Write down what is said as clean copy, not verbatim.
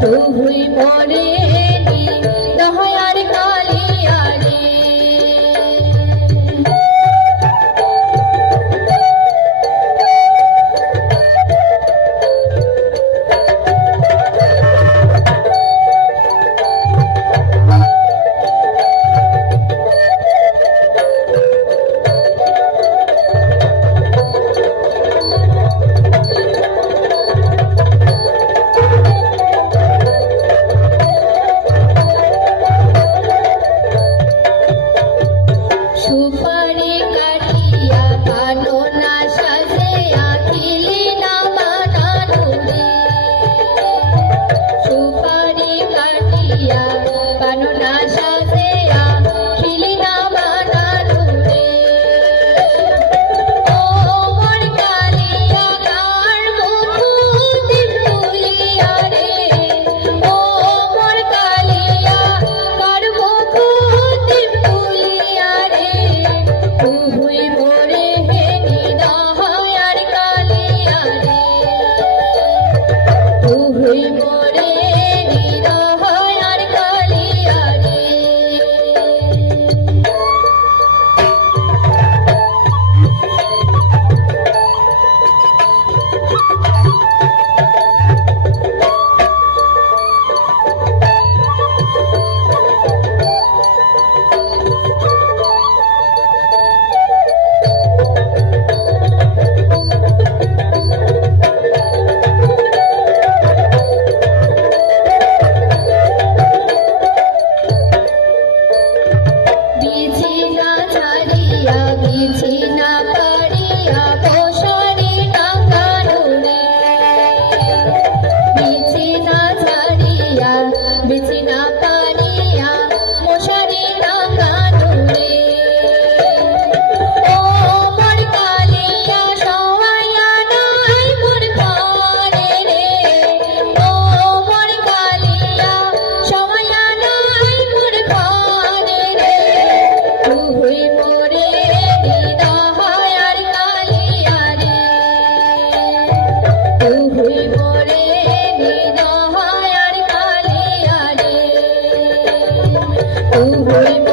তুই মরে দয়ার কালিয়া রে সুপারি কাটিয়া কানো না সাজে আখিলি না বানানো রে সুপারি কাটিয়া কানো না সাজে আখিলি না বানানো রে ও মোর কালিয়া কার মুখু দিন তুলিয়া রে ও মোর কালিয়া কার মুখু দিন তুলিয়া রে তুই মোরে হেনি দয়ার কালিয়া রে তুই মোরে হেনি দয়ার কালিয়া রে বিছিনা ছাড়িয়া বিছিনা পাড়িয়া বসারি টাকানো রে বিছিনা ছাড়িয়া বিছিনা পাড়িয়া মশারি টাকানো রে ও মোর কালিয়া সওয়াইয়া নাই মোর ঘরে রে ও মোর কালিয়া সওয়াইয়া নাই মোর ঘরে রে তুই মোরে দয়ার কালিয়া রে তুই মোরে দয়ার কালিয়া রে তুই